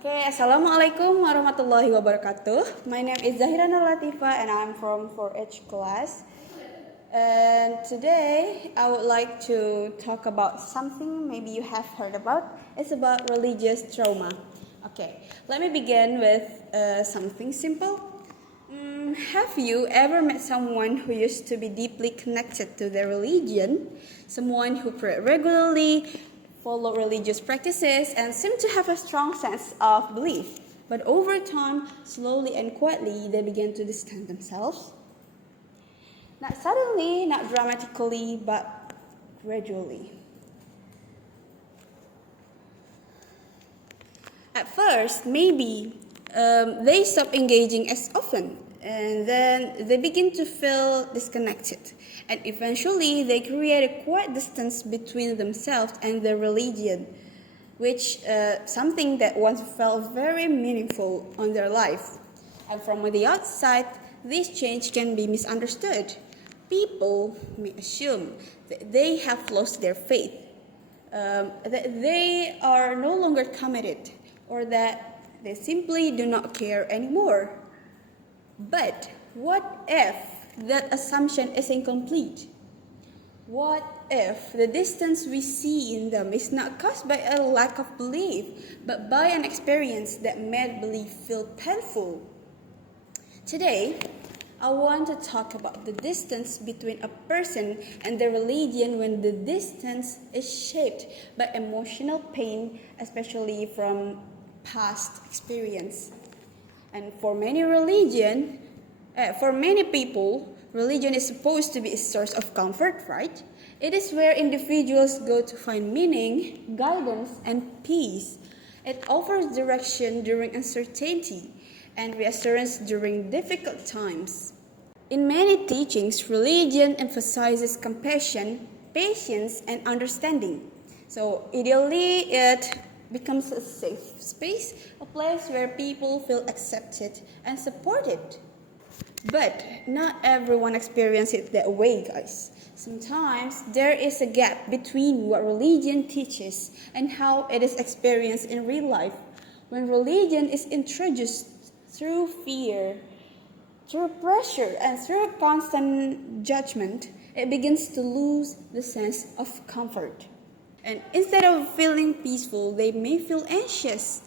Okay, Assalamualaikum warahmatullahi wabarakatuh. My name is Zahira Nur Latifa and I'm from 4H class. And today I would like to talk about something maybe you have heard about. It's about religious trauma. Okay, let me begin with something simple. Have you ever met someone who used to be deeply connected to their religion? Someone who prayed regularly, follow religious practices, and seem to have a strong sense of belief. But over time, slowly and quietly, they began to distance themselves. Not suddenly, not dramatically, but gradually. At first, maybe they stop engaging as often, and then they begin to feel disconnected. And eventually, they create a quiet distance between themselves and their religion, which something that once felt very meaningful on their life. And from the outside, this change can be misunderstood. People may assume that they have lost their faith, that they are no longer committed, or that they simply do not care anymore. But what if that assumption is incomplete? What if the distance we see in them is not caused by a lack of belief, but by an experience that made belief feel painful? Today, I want to talk about the distance between a person and their religion when the distance is shaped by emotional pain, especially from past experience. And for many people, religion is supposed to be a source of comfort, right? It is where individuals go to find meaning, guidance, and peace. It offers direction during uncertainty and reassurance during difficult times. In many teachings, religion emphasizes compassion, patience, and understanding. So ideally, it becomes a safe space, a place where people feel accepted and supported. But not everyone experiences it that way, guys. Sometimes there is a gap between what religion teaches and how it is experienced in real life. When religion is introduced through fear, through pressure, and through constant judgment, it begins to lose the sense of comfort. And instead of feeling peaceful, they may feel anxious.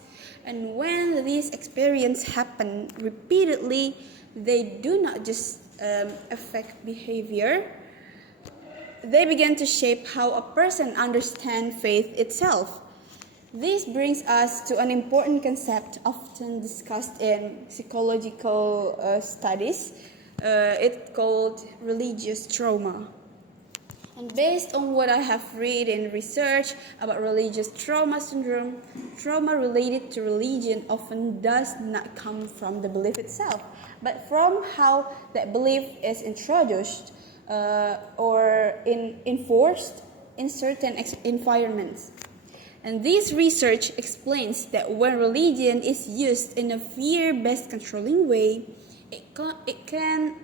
And when these experiences happen repeatedly, they do not just affect behavior, they begin to shape how a person understands faith itself. This brings us to an important concept often discussed in psychological studies. It's called religious trauma. And based on what I have read in research about religious trauma syndrome, trauma related to religion often does not come from the belief itself, but from how that belief is introduced or enforced in certain environments. And this research explains that when religion is used in a fear-based controlling way, it can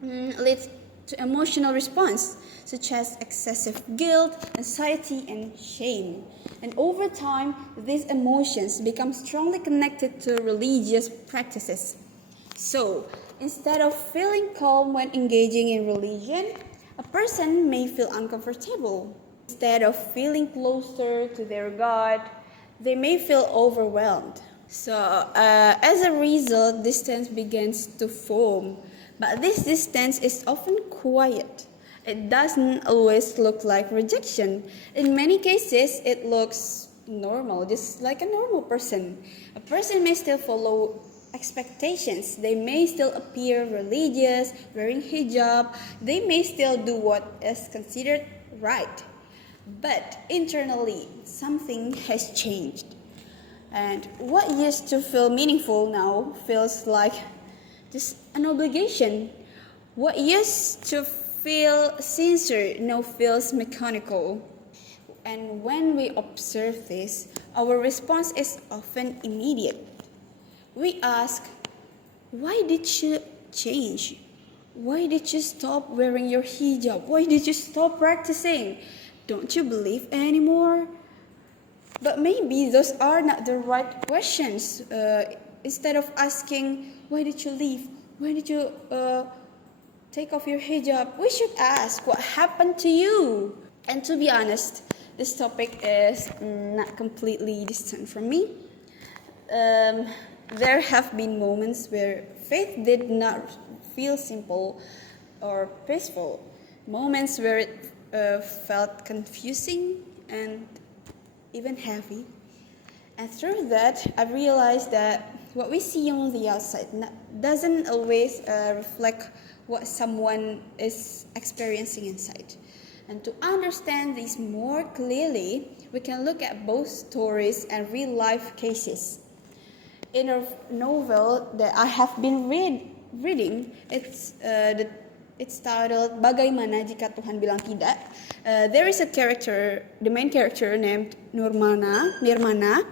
lead to emotional response such as excessive guilt, anxiety, and shame. And over time, these emotions become strongly connected to religious practices. So, instead of feeling calm when engaging in religion, a person may feel uncomfortable. Instead of feeling closer to their God, they may feel overwhelmed. So, as a result, distance begins to form. But this distance is often quiet. It doesn't always look like rejection. In many cases, it looks normal, just like a normal person. A person may still follow expectations. They may still appear religious, wearing hijab. They may still do what is considered right. But internally, something has changed. And what used to feel meaningful now feels like just an obligation. What used to feel sincere now feels mechanical. And when we observe this, our response is often immediate. We ask, why did you change? Why did you stop wearing your hijab? Why did you stop practicing? Don't you believe anymore? But maybe those are not the right questions. Instead of asking, why did you leave? Why did you take off your hijab? We should ask, what happened to you? And to be honest, this topic is not completely distant from me. There have been moments where faith did not feel simple or peaceful. Moments where it felt confusing and even heavy. And through that, I realized that what we see on the outside doesn't always reflect what someone is experiencing inside. And to understand this more clearly, we can look at both stories and real-life cases. In a novel that I have been reading, it's titled Bagaimana Jika Tuhan Bilang Tidak. There is a character, the main character named Nirmana.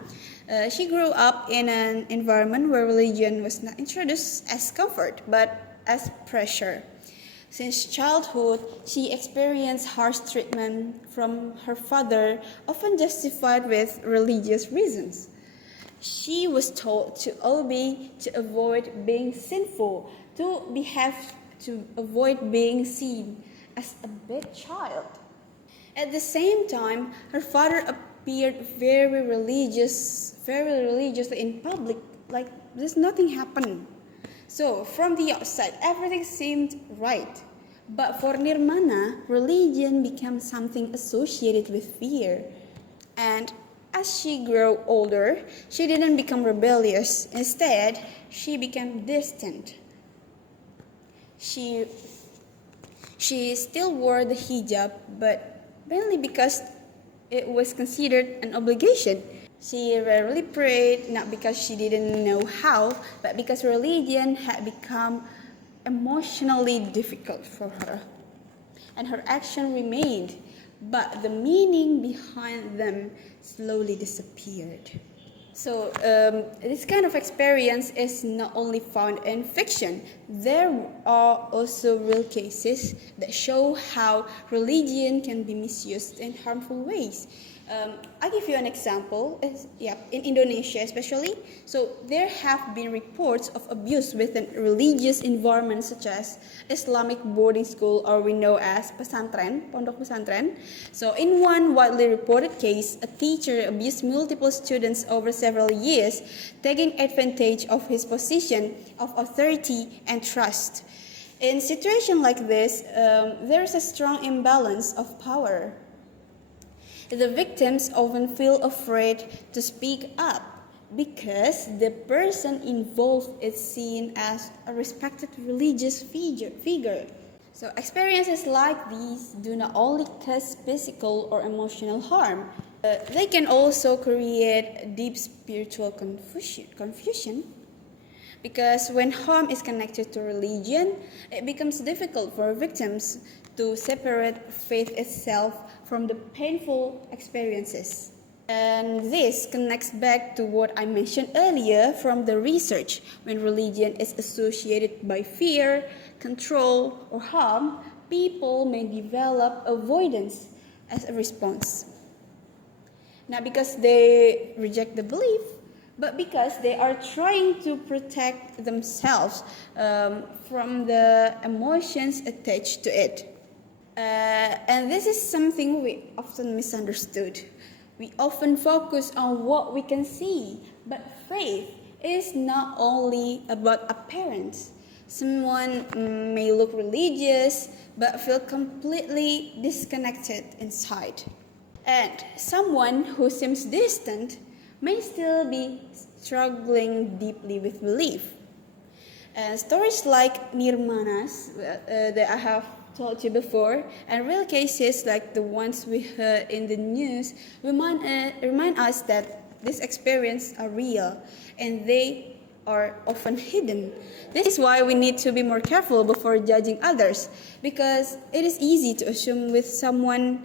She grew up in an environment where religion was not introduced as comfort, but as pressure. Since childhood, she experienced harsh treatment from her father, often justified with religious reasons. She was told to obey to avoid being sinful, to behave to avoid being seen as a bad child. At the same time, her father appeared very religiously in public, like there's nothing happened. So, from the outside, everything seemed right. But for Nirmana, religion became something associated with fear. And as she grew older, she didn't become rebellious. Instead, she became distant. She still wore the hijab, but mainly because it was considered an obligation. She rarely prayed, not because she didn't know how, but because religion had become emotionally difficult for her. And her action remained, but the meaning behind them slowly disappeared. So this kind of experience is not only found in fiction. There are also real cases that show how religion can be misused in harmful ways. I'll give you an example. In Indonesia especially. So there have been reports of abuse within religious environments such as Islamic boarding school, or we know as pesantren, pondok pesantren. So in one widely reported case, a teacher abused multiple students over several years, taking advantage of his position of authority and trust. In situations like this, there is a strong imbalance of power. The victims often feel afraid to speak up because the person involved is seen as a respected religious figure. So experiences like these do not only cause physical or emotional harm, they can also create deep spiritual confusion. Because when harm is connected to religion, it becomes difficult for victims to separate faith itself from the painful experiences. And this connects back to what I mentioned earlier from the research. When religion is associated by fear, control, or harm, people may develop avoidance as a response. Not because they reject the belief, but because they are trying to protect themselves from the emotions attached to it. And this is something we often misunderstood. We often focus on what we can see, but faith is not only about appearance. Someone may look religious, but feel completely disconnected inside. And someone who seems distant may still be struggling deeply with belief. Stories like Nirmana's that I have told you before, and real cases like the ones we heard in the news remind us that these experiences are real and they are often hidden. This is why we need to be more careful before judging others, because it is easy to assume with someone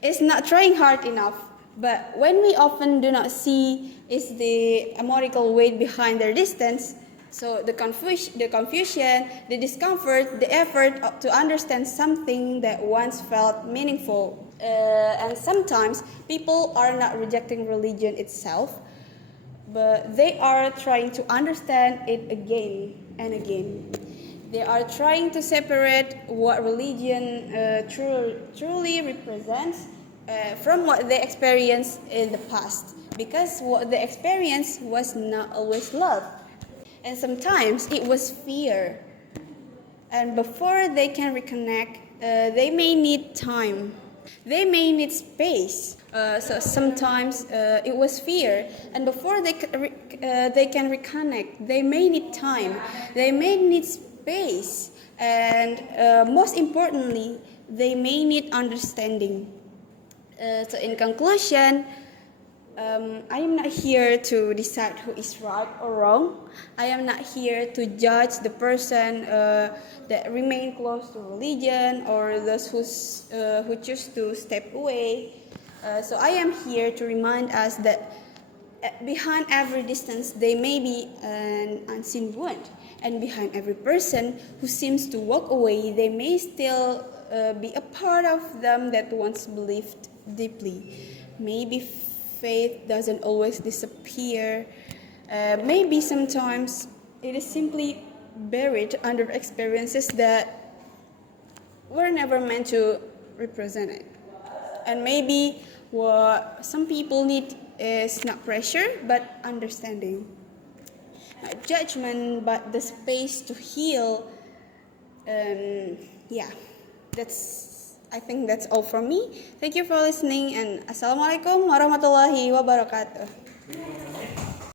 is not trying hard enough. But when we often do not see is the emotional weight behind their distance, so the confusion, the discomfort, the effort to understand something that once felt meaningful. And sometimes people are not rejecting religion itself, but they are trying to understand it again and again. They are trying to separate what religion truly represents from what they experienced in the past, because what they experienced was not always love, and sometimes it was fear. And before they can reconnect, they may need time. They may need space. So sometimes it was fear, and before they can reconnect, they may need time. They may need space, and most importantly, they may need understanding. So in conclusion, I am not here to decide who is right or wrong. I am not here to judge the person that remain close to religion or those who choose to step away. So I am here to remind us that behind every distance there may be an unseen wound, and behind every person who seems to walk away, there may still be a part of them that once believed deeply. Maybe faith doesn't always disappear. Maybe sometimes it is simply buried under experiences that were never meant to represent it. And maybe what some people need is not pressure but understanding. Not judgment but the space to heal. Yeah, I think that's all from me. Thank you for listening, and Assalamualaikum warahmatullahi wabarakatuh.